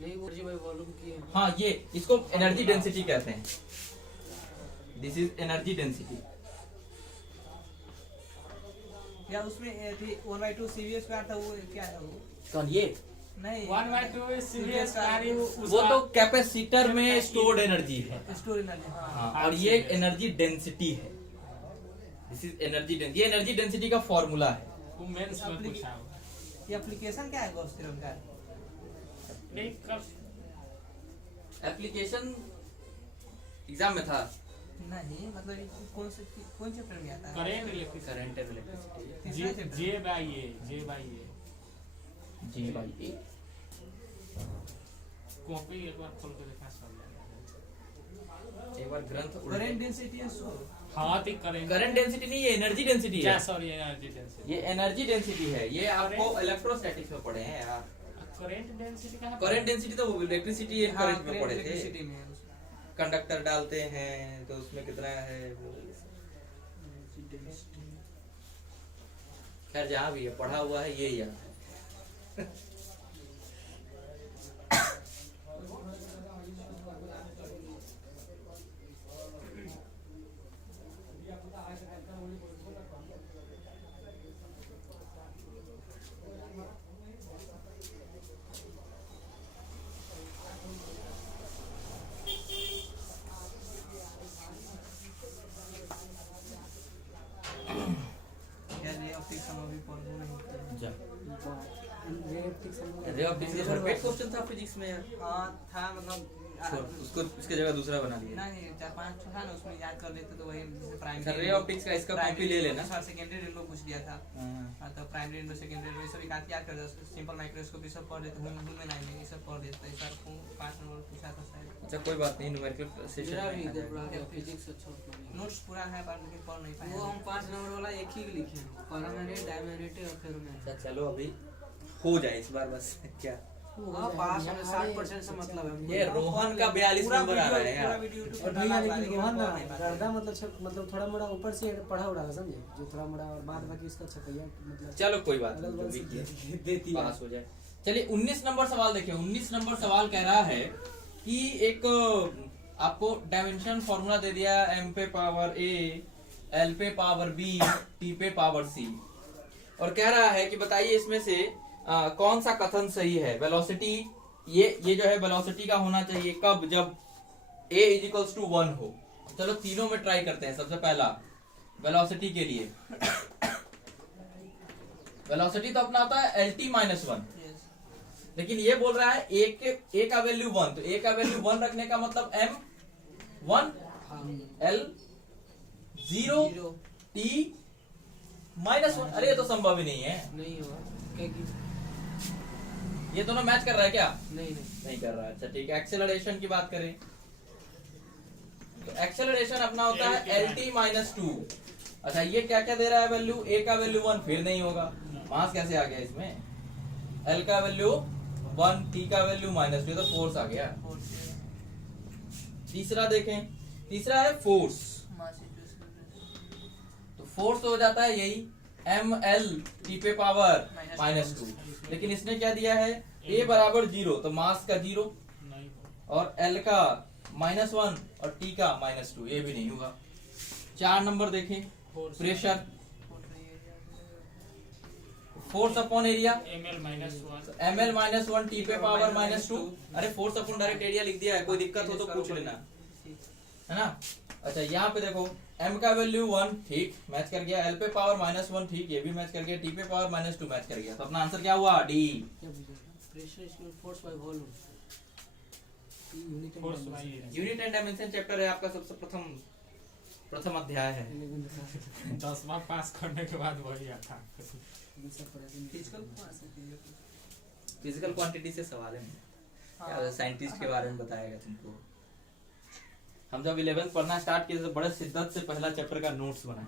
नहीं वो भाई वॉल्यूम की है। हाँ, ये इसको एनर्जी डेंसिटी कहते हैं। This is energy density. या उसमें थी 1/2 CVS का था, वो क्या है वो? कौन ये? नहीं 1/2 सीरियस कार्य वो तो कैपेसिटर में स्टोर्ड एनर्जी है। Store energy. हाँ, और ये एनर्जी डेंसिटी है। This is energy density. ये एनर्जी डेंसिटी का फॉर्मूला है। वो मेंस में पूछा हो। ये एप्लीकेशन क्या है गॉस थ्योरम का? नहीं कर एप्लीकेशन एग्जाम में था। नहीं मतलब कौन चैप्टर में आता है? Current electric current and electricity. J by A G भाई ए। कॉपी एक बार खोल के देखा सब एक बार ग्रंथ करंट डेंसिटी है सो। हाँ ठीक करेंट करंट डेंसिटी नहीं, ये एनर्जी डेंसिटी क्या है। Sorry energy density. ये एनर्जी डेंसिटी है। ये आपको इलेक्ट्रोस्टैटिक्स में पढ़े हैं यार। करंट डेंसिटी कहाँ? करंट डेंसिटी तो इलेक्ट्रिसिटी एंड करंट में पढ़े थे। इलेक्ट्रिसिटी में है। कंडक्टर डालते हैं तो उसमें कितना है वो। खैर जहाँ भी है पढ़ा हुआ है ये याद है। जा। रे ऑप्टिक्स का परफेक्ट क्वेश्चन था फिजिक्स में यार। हाँ था मतलब छोड़, उसको उसके जगह दूसरा बना दिया। नहीं 4-5 था ना, उसमें याद कर लेते तो वही जैसे प्राइमरी। सर रे ऑप्टिक्स का इसका कॉपी ले लेना। सर सेकेंडरी रेनबो पूछ दिया था। हाँ तो प्राइमरी रेनबो सेकेंडरी रेनबो सब याद कर दो। सिंपल माइक्रोस्कोप ये सब पढ़ लेते हैं। हुन में नहीं ये सब पढ़ लेते हैं। सर को 5 नंबर पूछा था शायद। अच्छा कोई बात नहीं, न्यूमेरिकल सेशन मेरा भी में आ इधर जाएगा। पढ़ा फिजिक्स अच्छा उतना नहीं। नोट्स पूरा है पर लेकिन पढ़ नहीं पाए। वो हम 5 नंबर वाला एक ही लिखे हैं, परमानेंट डायमैग्नेटिक और फेरोमैग्नेटिक। अच्छा चलो अभी हो जाए इस बार बस। क्या हाँ पास होने 60% से मतलब है। ये रोहन का 42 नंबर आ रहा है पूरा यार। वीडियो यूट्यूब और पर भैया डाला लेकिन हुआ है, रोहन ना नहीं पाए। गर्दा मतलब थोड़ा मोड़ा ऊपर से पढ़ा उड़ा समझे, जो थोड़ा मोड़ा और बाद बाकी इसका छपैया मतलब चलो कोई बात अगल नहीं, बगल जो भी से किया देती है। पास हो जाए। चलिए 19 नंबर सवाल देखिए। 19 नंबर सवाल कह रहा है कि एक आपको डायमेंशन फॉर्मूला दे दिया m पे पावर a, l पे पावर b, t पे पावर c, और कह रहा है कि बताइए इसमें से कौन सा कथन सही है। वेलोसिटी ये जो है वेलोसिटी का होना चाहिए कब, जब a इजिकल्स टू 1 हो। चलो तीनों में ट्राई करते हैं। सबसे पहला वेलोसिटी के लिए वेलोसिटी तो अपना आता है lt -1, Yes. लेकिन ये बोल रहा है a का वैल्यू 1, तो a का वैल्यू 1 रखने का मतलब m 1 l 0 t -1। अरे ये तो संभव ही नहीं है। नहीं होगा क्या कि ये दोनों मैच कर रहा है क्या? नहीं नहीं कर रहा है। अच्छा ठीक है। एक्सेलरेशन की बात करें तो एक्सेलरेशन अपना होता है lt -2। अच्छा ये क्या क्या दे रहा है वैल्यू? a का वैल्यू 1 फिर नहीं होगा। मास कैसे आ गया इसमें? l का वैल्यू 1, t का वैल्यू -2, तो फोर्स आ गया। तीसरा देखें, तीसरा है फोर्स। तो फोर्स हो जाता है यही ml t पे पावर -2, लेकिन इसने क्या दिया है a बराबर 0, तो मास का 0 नहीं और l का -1 और t का -2, ये भी नहीं होगा। 4 नंबर देखें, pressure force upon area ml -1 ml -1 t पे पावर -2। अरे फोर्स अपॉन डायरेक्ट एरिया लिख दिया है, कोई दिक्कत हो तो पूछ लेना, है ना। अच्छा यहाँ पे देखो m का वैल्यू 1 ठीक मैच कर गया, l पे पावर -1 ठीक ये भी मैच कर गया, t पे पावर -2 मैच कर गया। तो अपना आंसर क्या हुआ? D. Pressure equal force by volume. Force by unit and dimension chapter है आपका, सबसे प्रथम अध्याय है। 10वां पास करने के बाद वही आता। फिजिकल क्वांटिटी से सवाल है। क्या साइंटिस्ट के बारे में बताएगा तुमको। हम जब 11th पढ़ना स्टार्ट किए तो बड़े शिद्दत से पहला चैप्टर का नोट्स बनाए,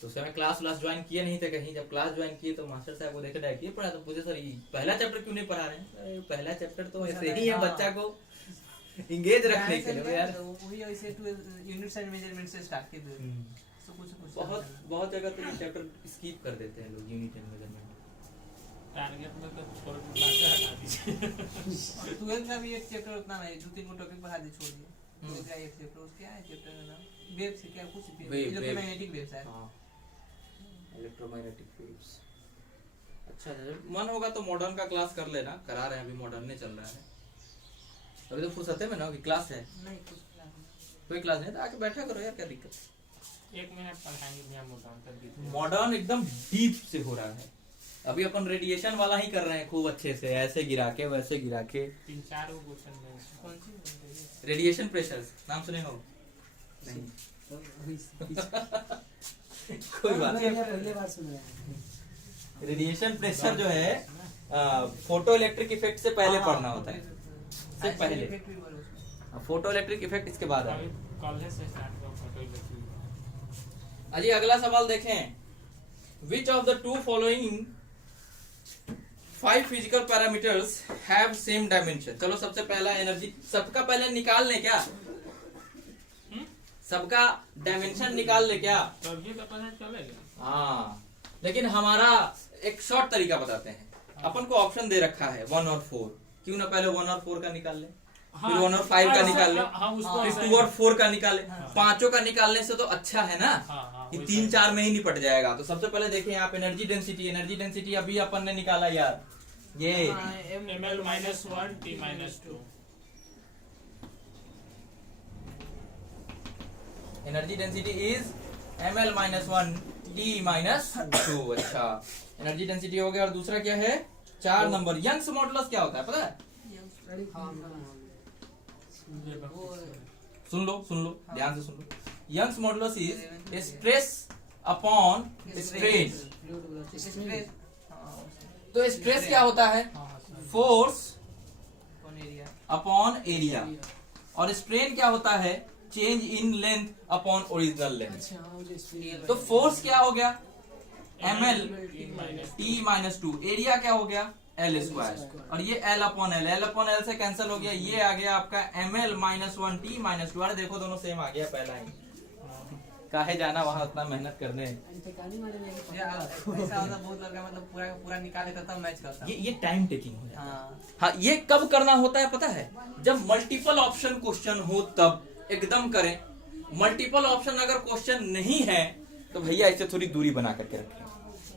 तो उस समय क्लास ज्वाइन किए नहीं थे कहीं। जब क्लास ज्वाइन किए तो मास्टर साहब को देखे डायरेक्ट ये पढ़ा, तो पूछे सर ये पहला चैप्टर क्यों नहीं पढ़ा रहे हैं? अरे पहला चैप्टर तो ऐसे ही है बच्चा को इंगेज रखने के लिए यार। वही ऐसे यूनिट्स एंड मेजरमेंट से स्टार्ट किए थे। तो कुछ बहुत जगह तो ये चैप्टर स्किप कर देते हैं लोग, यूनिट एंड मेजरमेंट। टारगेट में तो छोड़ हटा दीजिए। और 12th का भी एक चैप्टर उतना नहीं, 2-3 को टॉपिक पढ़ा दे छोड़ दिए। 12th का एक चैप्टर, उसके क्या है चैप्टर का नाम? वेव से क्या कुछ इलेक्ट्रोमैग्नेटिक वेव्स है। हाँ, इलेक्ट्रोमैग्नेटिक वेव्स। अच्छा मन होगा तो मॉडर्न का क्लास कर लेना, करा रहे हैं अभी, मॉडर्न चल रहा है अभी तो फुर्सत में ना कि क्लास है, नहीं कुछ क्लास नहीं। कोई क्लास नहीं तो आके बैठा करो यार, क्या दिक्कत है। 1 मिनट पढ़ाएंगे भैया मॉडर्न कर दीजिए। मॉडर्न एकदम डीप से हो रहा है, अभी अपन रेडिएशन वाला ही कर रहे हैं खूब अच्छे से, ऐसे गिरा के वैसे गिरा के। 3-4 वो क्वेश्चन में कौन सी? रेडिएशन प्रेशर नाम सुने हो? नहीं कोई बात नहीं। पहले बार सुन रहे हैं। रेडिएशन प्रेशर जो है फोटो इलेक्ट्रिक इफेक्ट से पहले पढ़ना होता है, से पहले। इफेक्ट भी बोलो उसमें। फोटो इलेक्ट्रिक इफेक्ट इसके बाद अभी है। कॉलेज से स्टार्ट करो फोटो इलेक्ट्रिक। अजी अगला सवाल देखें, which of the two following 5 physical parameters have same dimension. चलो सबसे पहला एनर्जी, सबका पहले निकाल लें क्या, सबका डायमेंशन निकाल ले क्या? तभी तो पता चलेगा। हाँ, लेकिन हमारा एक शॉर्ट तरीका बताते हैं। अपन को ऑप्शन दे रखा है 1 और 4, क्यों ना पहले 1 और 4 का निकाल ले, फिर 1 और 5 का निकाल ले, फिर 2 और 4 का निकाले। पांचों का निकालने से तो अच्छा है ना कि 3-4 में ही निपट जाएगा। तो सबसे पहले देखें आप एनर्जी डेंसिटी। एनर्जी डेंसिटी अभी अपन ने निकाला यार, ये ml -1 t -2। Energy density is ml -1 t -2। अच्छा, एनर्जी डेंसिटी हो गया। और दूसरा क्या है, 4 नंबर यंग्स मॉडुलस क्या होता है पता है? सुन लो ध्यान से सुन लो। Young's modulus is stress upon strain. तो स्ट्रेस क्या होता है, फोर्स अपॉन एरिया, और स्ट्रेन क्या होता है, change in length upon original length. तो फोर्स क्या हो गया, ml t -2, एरिया क्या हो गया, L स्क्वायर, और ये L अपॉन L से कैंसिल हो गया, ये आ गया आपका ml -1 t -2। अरे देखो दोनों सेम आ गया पहला ही, काहे जाना वहां उतना मेहनत करने। ऐसा होता बहुत लड़का मतलब पूरा पूरा निकाले तब मैच करता। ये टाइम टेकिंग हो जाता है। हाँ, हाँ, ये कब करना होता है पता है, जब मल्टीपल ऑप्शन क्वेश्चन हो तब एकदम करें। मल्टीपल ऑप्शन अगर क्वेश्चन नहीं है तो भैया इससे थोड़ी दूरी बना करके रखें,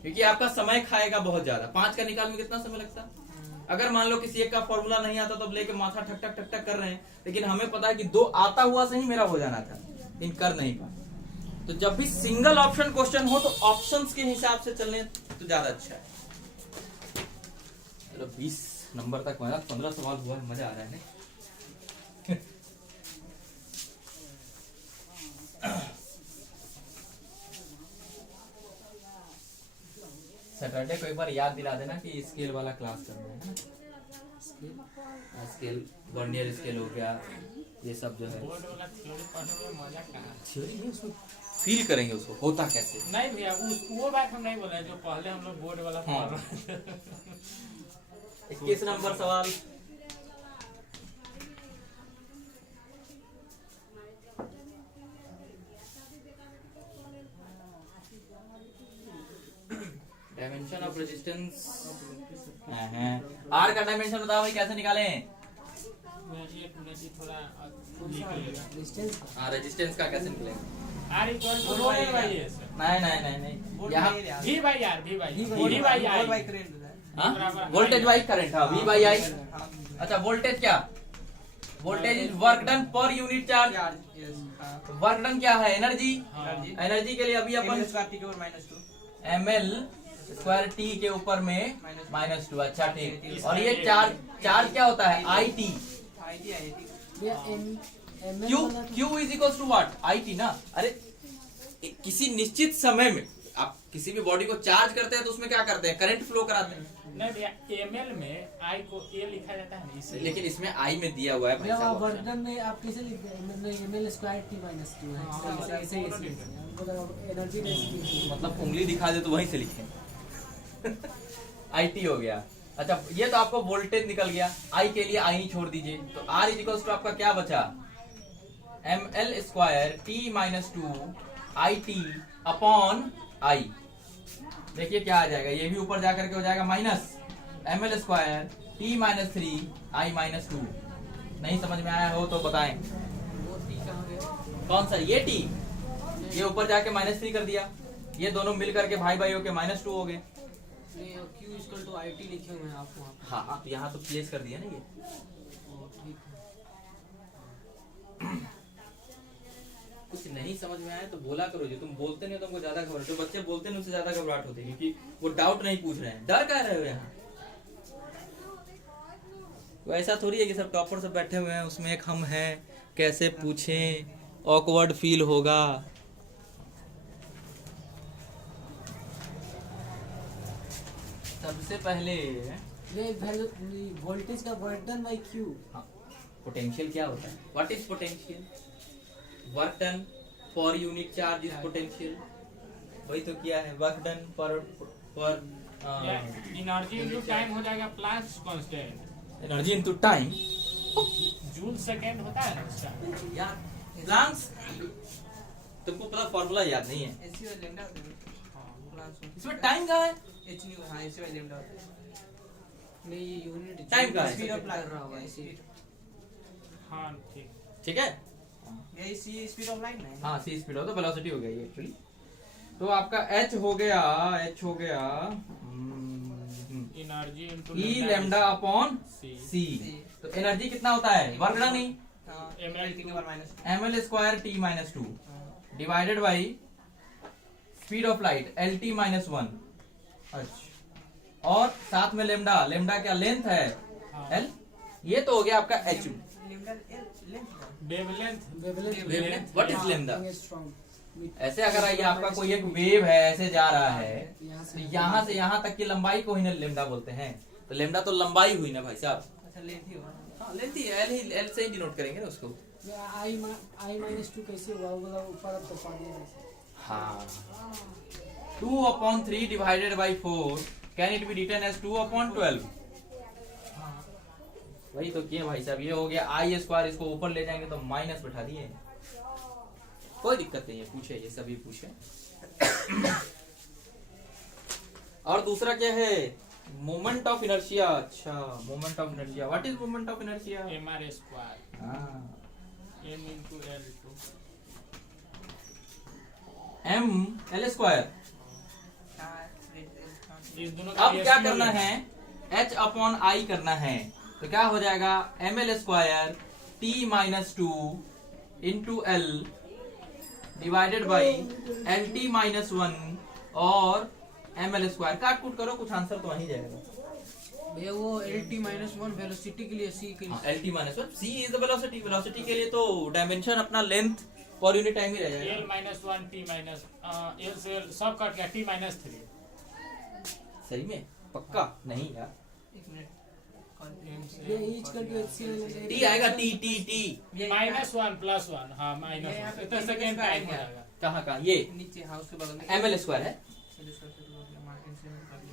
क्योंकि आपका समय खाएगा बहुत ज्यादा। 5 का निकालने में कितना समय लगता, अगर मान लो किसी एक का फॉर्मूला नहीं आता तो लेके माथा ठक ठक ठक ठक कर रहे हैं, लेकिन हमें पता है कि 2 आता हुआ से ही मेरा हो जाना था, लेकिन कर नहीं पाए। तो जब भी सिंगल ऑप्शन क्वेश्चन हो तो ऑप्शंस के हिसाब से चलने तो ज्यादा अच्छा है। चलो 20 नंबर तक 15 सवाल हुआ, मजा आ रहा है ना। सैटरडे को एक बार याद दिला देना कि स्केल वाला क्लास करना है ना। स्केल, वर्नियर स्केल हो गया, ये सब जो है बोर्ड वाला थ्योरी पढ़ने में मजा कहाँ। थ्योरी नहीं, उसको फील करेंगे उसको होता कैसे। नहीं भैया वो बात हम नहीं बोल रहे जो पहले हम लोग बोर्ड वाला हाँ। पढ़ रहे थे। 21 नंबर सवाल, डायमेंशन ऑफ रेजिस्टेंस। आर का डायमेंशन बताओ भाई, कैसे निकालें? मैं एक मिनट ही थोड़ा लिख लेगा। हाँ, रेजिस्टेंस का कैसे निकलेगा? R = V by S। नहीं यहाँ V by R, V by I। Voltage by current. हाँ, V बाई आई। अच्छा, वोल्टेज क्या, वोल्टेज इज वर्क डन पर यूनिट चार्ज। वर्क डन क्या है, एनर्जी। एनर्जी के लिए अभी अपन ml स्क्वायर टी के ऊपर में -2। अच्छा ठीक, और ये चार्ज क्या होता है, IT। Q is equal to what, IT ना। अरे किसी निश्चित समय में आप किसी भी बॉडी को चार्ज करते हैं तो उसमें क्या करते हैं, करंट फ्लो कराते हैं। नहीं भैया ml में I को A लिखा जाता है ना, इसलिए। लेकिन इसमें I में दिया हुआ है भाई साहब option। वर्कडन में आप कैसे लिखते हैं, ml स्क्वायर t -2 है, ऐसे एनर्जी डेंसिटी मतलब उंगली दिखा दे तो वहीं से लिखें। IT हो गया। अच्छा, ये तो आपको वोल्टेज निकल गया, I के लिए I ही छोड़ दीजिए। तो R इज इक्वल टू आपका क्या बचा, ml square t -2 IT upon I। देखिए क्या आ जाएगा, ये भी ऊपर जाकर के हो जाएगा minus, ml square t minus 3 i minus 2। नहीं समझ में आया हो तो बताएं। वो टी कहाँ गया? कौन सा? ये t, ये ऊपर जाके -3 कर दिया, ये दोनों मिल करके भाई भाई होके -2 हो गए। नहीं, Q इक्वल टू IT लिखे हुए हैं आप वहाँ पे। हाँ आप यहाँ तो प्लेस कर दिया ना ये। ओ, ठीक है। कुछ नहीं समझ में आया तो बोला करो, जो तुम बोलते नहीं हो तुमको ज्यादा घबराहट, जो बच्चे बोलते नहीं उनसे ज्यादा घबराहट होती है, क्योंकि वो डाउट नहीं पूछ रहे हैं। डर कह रहे हो यहाँ? तो ऐसा थोड़ी है कि सब टॉपर सब बैठे हुए हैं, उसमें एक हम हैं, कैसे पूछें, ऑकवर्ड फील होगा। सबसे पहले ये वोल्टेज का work done bye Q। Potential क्या होता है? What is potential? Work done पर यूनिट चार्ज इज पोटेंशियल। वही तो किया है, वर्क डन पर एनर्जी इनटू टाइम हो जाएगा plus constant. Energy into time, joule second होता है ना इसका। यार प्लांट्स तुमको पता फॉर्मूला याद नहीं है, एसी वाई लेमडा होता है। इसमें टाइम कहाँ है? एच न्यू, हाँ एसी वाई लेमडा होता है। नहीं, ये यूनिट Time का है। स्पीड ऑफ लाइट कर रहा होगा इसी। हाँ ठीक। ठीक है, ये सी स्पीड ऑफ लाइट नहीं। हाँ सी स्पीड हो तो वेलोसिटी हो गया ये एक्चुअली। तो आपका h हो गया, h हो गया energy into E lambda upon C। c। तो एनर्जी कितना होता है? वर्क डन नहीं, हाँ, ml की power minus. ml square t minus 2 divided by speed of light lt minus 1। अच्छा, और साथ में लेमडा, लेमडा क्या लेंथ है? हाँ। l। ये तो हो गया आपका h। लेमडा लेंथ का। Wavelength. Wavelength, what is lambda? Strong ऐसे अगर ये आपका कोई एक वेव है ऐसे जा रहा है, यहाँ तो यहाँ से यहाँ तक की लंबाई को ही ना लेमडा बोलते हैं। तो लेमडा तो लंबाई हुई ना भाई साहब। अच्छा लेंथ ही होगा। हाँ लेंथ ही है, एल से ही डिनोट करेंगे ना उसको। I माइनस 2 कैसे हुआ? वो ऊपर अब तो पा दिया वैसे। हाँ 2/3 divided by 4 can it be written as 2/12। वही तो किए भाई साहब। ये हो गया आई स्क्वायर, इसको ऊपर ले जाएंगे तो माइनस बैठा दिए। कोई दिक्कत नहीं है, पूछे ये सभी पूछे। और दूसरा क्या है? Moment of inertia. अच्छा, moment of inertia, what is moment of inertia? mr square हाँ m into l to m l square. इस दोनों का अब क्या ratio करना है। है? h अपॉन i करना है। तो क्या हो जाएगा? ml square t minus 2 into L divided by L T minus 1 और ml स्क्वायर। काट कूट करो, कुछ आंसर तो आ ही जाएगा। भैया वो LT माइनस 1 वेलोसिटी के लिए, C के लिए। L T minus 1, c is the velocity. Velocity के लिए तो डायमेंशन अपना लेंथ पर यूनिट टाइम ही रह जाएगा। l minus 1 t minus l से l सब कट गया t माइनस 3। सही में? पक्का नहीं यार, एक मिनट। ये each का जो HCl टी आएगा, T T T minus 1 plus 1। हाँ माइनस 1 इतना सेकंड टाइम हो जाएगा। कहाँ कहाँ? ये नीचे हाउस के बगल में ml स्क्वायर है।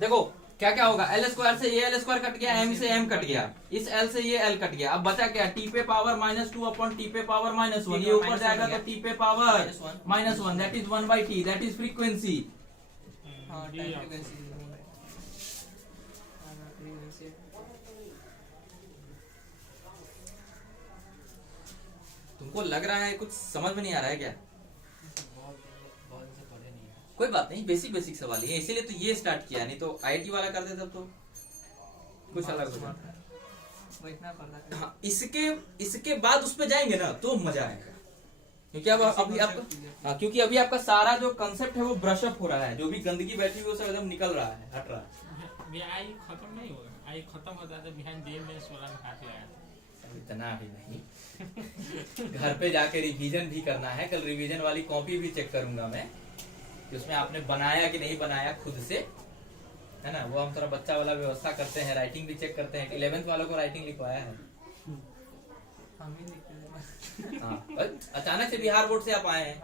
देखो देखो क्या क्या होगा? एल स्क्वायर से ये एल स्क्वायर कट गया, एम से एम कट गया, इस एल से ये एल कट गया। अब बचा क्या? टी पे पावर -2 अपॉन टी पे पावर -1। ये ऊपर जाएगा तो टी पे power -1, that is 1/t, that is frequency. हाँ D टाइम आपको। फ्रीक्वेंसी। तुमको लग रहा है कुछ समझ में नहीं आ रहा है क्या? कोई बात नहीं, बेसिक बेसिक सवाल ही है, इसीलिए तो ये स्टार्ट किया, नहीं तो आईटी वाला करते तब तो कुछ अलग हो जाता। वो इतना पढ़ता है। हाँ, इसके बाद उस पे जाएंगे ना तो मजा आएगा, क्योंकि अब अभी आपका हाँ, क्योंकि अभी आपका सारा जो कंसेप्ट है वो ब्रश अप हो रहा है। जो भी गंदगी बैठी हुई है वो सब एकदम निकल रहा है, हट रहा है। ये आई खत्म नहीं होगा। आई खत्म होता है तो बिहाइंड डे में 16 में हाथ लगाया। इतना भी नहीं, घर पे जाके रिवीजन भी करना है। कल रिवीजन वाली कॉपी भी चेक करूंगा मैं कि उसमें आपने बनाया कि नहीं बनाया खुद से, है ना। वो हम थोड़ा बच्चा वाला व्यवस्था करते हैं, राइटिंग भी चेक करते हैं। 11th वालों को राइटिंग लिखवाया है। हम ही लिखते हैं। हाँ, अचानक से बिहार बोर्ड से आप आए हैं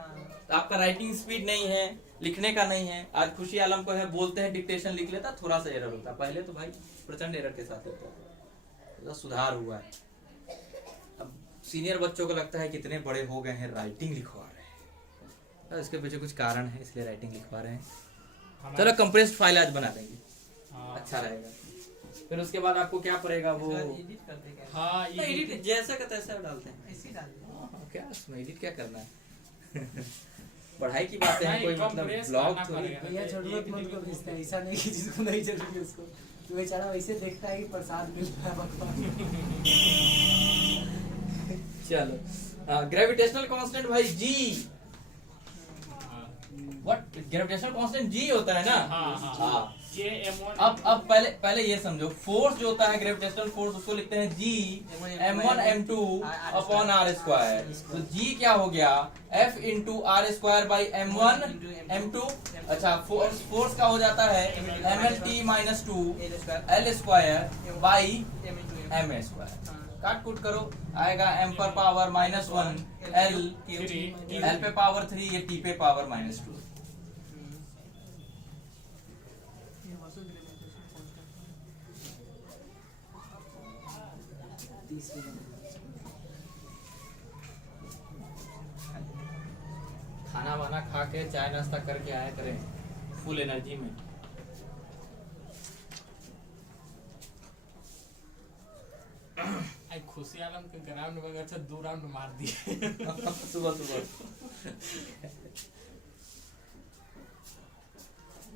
तो आपका राइटिंग स्पीड नहीं है, लिखने का नहीं है। आज खुशी आलम को है, बोलते हैं डिक्टेशन लिख लेता, थोड़ा सा एरर होता। पहले तो भाई प्रचंड एरर के साथ होता, सुधार हुआ है। अब सीनियर बच्चों को लगता है कितने बड़े हो गए हैं, राइटिंग लिखवा रहे हैं। तो इसके पीछे कुछ कारण है, इसलिए राइटिंग लिखवा रहे हैं। चलो कंप्रेस्ड फाइल आज बना देंगे, हाँ। अच्छा रहेगा। फिर उसके बाद आपको क्या पड़ेगा वो एडिट करते क्या हाँ नहीं, एडिट जैसा का तैसा डालते हैं। ऐसे ही डाल दे। हाँ, क्या उसमें एडिट क्या करना है पढ़ाई की बात है, नहीं, कोई कम मतलब प्रेस ब्लॉग करना थोड़ी। पड़ेगा। भैया जरूरतमंद को भेजता है, ऐसा नहीं कि जिसको नहीं जरूरत है उसको। तो बेचारा वैसे देखता है कि प्रसाद मिल रहा है भगवान। चलो ग्रेविटेशनल कांस्टेंट भाई जी, व्हाट ग्रेविटेशनल कांस्टेंट जी होता है ना। हाँ J_M1 अब पहले ये समझो, फोर्स जो होता है ग्रेविटेशनल फोर्स उसको लिखते हैं जी m1 m2 upon are square. तो जी क्या हो गया F into r square by m1 m2। अच्छा फोर्स का हो जाता है mlt minus 2 l square by m square. काट कूट करो, आएगा m पर पावर -1 l पे पावर 3 ये t पे पावर -2। खाना वाना खा के चाय नाश्ता करके आया करें फुल एनर्जी में। आई खुशी आलम के ग्राउंड में अच्छा 2 राउंड मार दिए सुबह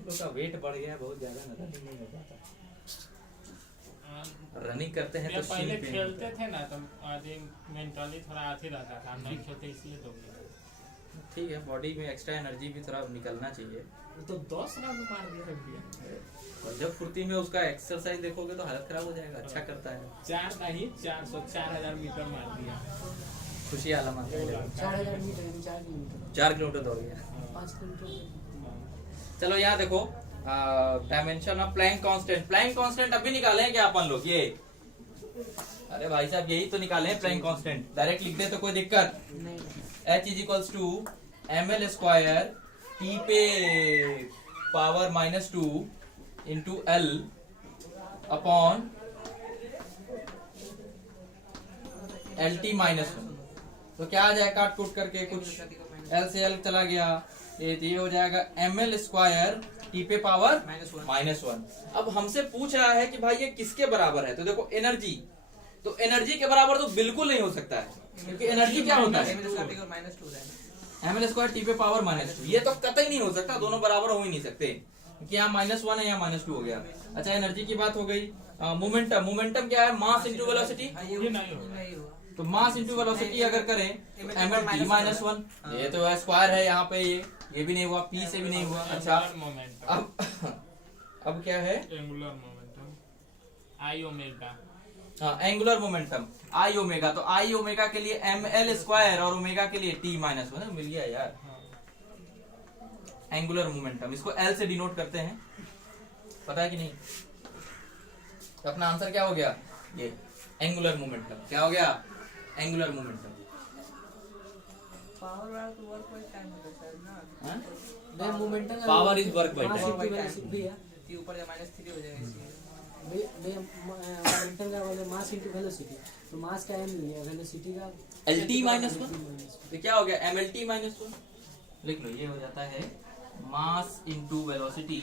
लोग का वेट बढ़ गया है बहुत ज्यादा, रनिंग नहीं हो पाता। रनिंग करते हैं तो पहले शीन पे खेलते थे ना तो आज मेंटली थोड़ा अथी रहता था, नहीं खेलते इसलिए तो ठीक है, बॉडी में एक्स्ट्रा एनर्जी भी थोड़ा निकलना चाहिए। तो 10 राउंड मार दिया भैया। और जब फुर्ती में उसका एक्सरसाइज देखोगे तो हालत खराब हो जाएगा। अच्छा करता है, 4 नहीं 4,000 मीटर मार दिया। खुशी आलम आता है। 4000 मीटर यानी 4 किलोमीटर, 4 किलोमीटर दौड़ गया। 5 किलोमीटर। चलो यहाँ देखो dimension of Planck constant. Planck constant अभी निकाले हैं क्या अपन लोग? ये अरे भाई साहब यही तो निकाले हैं प्लैंक कांस्टेंट। डायरेक्ट लिख दे तो कोई दिक्कत नहीं h is equals to ml square t पे power -2 into l upon lt -1। तो क्या आ जाए काट कूट करके कुछ l से l चला गया, ये हो जाएगा ml स्क्वायर t पे पावर -1। अब हमसे पूछ रहा है कि भाई ये किसके बराबर है? तो देखो एनर्जी, तो एनर्जी के बराबर तो बिल्कुल नहीं हो सकता है, क्योंकि एनर्जी क्या होता है ml स्क्वायर t पे पावर -2। ये तो कतई नहीं हो सकता, दोनों बराबर हो ही नहीं सकते, क्योंकि यहाँ -1 है यहाँ -2 हो गया। अच्छा एनर्जी की बात हो गई। मोमेंटम, मोमेंटम क्या है? Mass into velocity. ये नहीं होगा। तो मास इंटू वेलोसिटी अगर करें तो ml -1, ये तो स्क्वायर है यहाँ पे, ये भी नहीं हुआ, p से भी नहीं हुआ। अच्छा मोमेंटम अब क्या है? एंगुलर मोमेंटम आई ओमेगा। हाँ एंगुलर मोमेंटम आई ओमेगा। तो आई ओमेगा के लिए ml स्क्वायर और ओमेगा के लिए t -1 मिल गया यार। एंगुलर मोमेंटम इसको l से डिनोट करते हैं, पता है कि नहीं? तो अपना आंसर क्या हो गया? ये एंगुलर मोमेंटम। क्या हो गया? Angular momentum. पावर वाला तो वर्क बाय टाइम होता है ना। नहीं momentum power is work by mass time. Into velocity है। ये ऊपर या -3 हो जाएगा इसलिए। मोमेंटम का वाले मास इंटू वेलोसिटी, तो मास का m लिया, वेलोसिटी का lt -1। तो क्या हो गया? mlt -1 लिख लो, ये हो जाता है मास इंटू वेलोसिटी,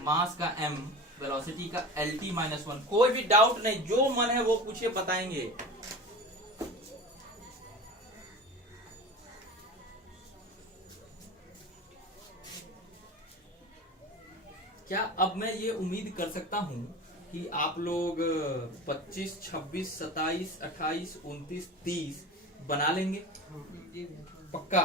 मास का m, वेलोसिटी का lt -1। कोई भी डाउट नहीं, जो मन है वो पूछिए, बताएंगे। क्या अब मैं ये उम्मीद कर सकता हूँ कि आप लोग 25, 26, 27, 28, 29, 30 बना लेंगे? पक्का?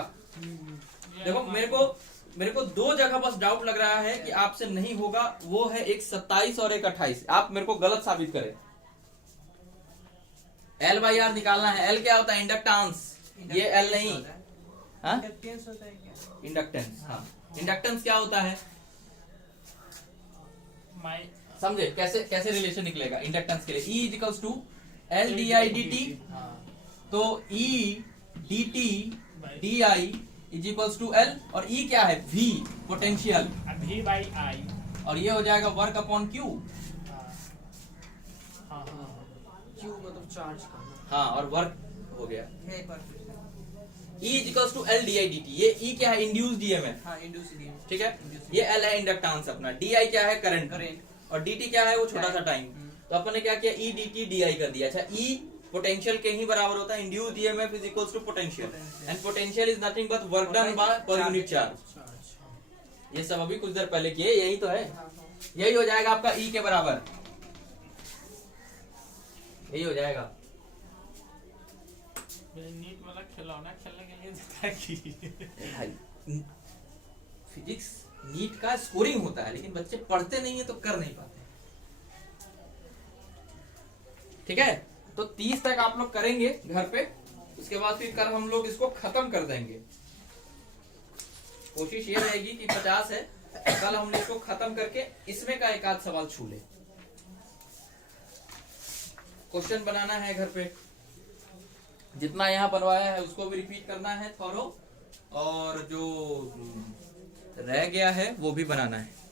देखो मेरे को 2 जगह बस डाउट लग रहा है कि आपसे नहीं होगा, वो है एक 27 और एक 28। आप मेरे को गलत साबित करें। L/R निकालना है। L क्या होता है? इंडक्टेंस। ये L नहीं, हाँ इंडक्टेंस होता है क्या? इंडक्टेंस। हाँ इंडक्टेंस क्या होता है माई समझे? कैसे रिलेशन निकलेगा इंडक्टेंस के लिए? E is equals to L di dt। तो E dt di is equals to L, और E क्या है? V potential, V by I. और ये हो जाएगा वर्क अपॉन Q। क्यू मतलब चार्ज करना। हाँ और वर्क हो गया। है पर E is equals to L di dt। ये E क्या है? Induced EMF। हां इंड्यूस ईएमएफ। ठीक है, ये L है इंडक्टेंस अपना, di क्या है? करंट, करंट, और dt क्या है? वो छोटा सा टाइम। तो अपन ने क्या किया, E D T D I कर दिया। अच्छा, ई पोटेंशियल के ही बराबर होता है, induced EMF is equals to potential, and potential is nothing but work done by per unit charge. ये सब अभी कुछ देर पहले किए, यही तो है, यही हो जाएगा आपका ई के बराबर, यही हो जाएगा। नीट वाला खिलौना खेलने के लिए देता है कि फिजिक्स नीट का स्कोरिंग होता है, लेकिन बच्चे पढ़ते नहीं है तो कर नहीं पाते। ठीक है, तो 30 तक आप लोग करेंगे घर पे, उसके बाद फिर कल हम लोग इसको खत्म कर देंगे। कोशिश ये रहेगी कि 50 है, कल हम इसको खत्म करके इसमें का एक आध सवाल छू ले। क्वेश्चन बनाना है घर पे, जितना यहाँ बनवाया है उसको भी रिपीट करना है थोरो, और जो रह गया है वो भी बनाना है।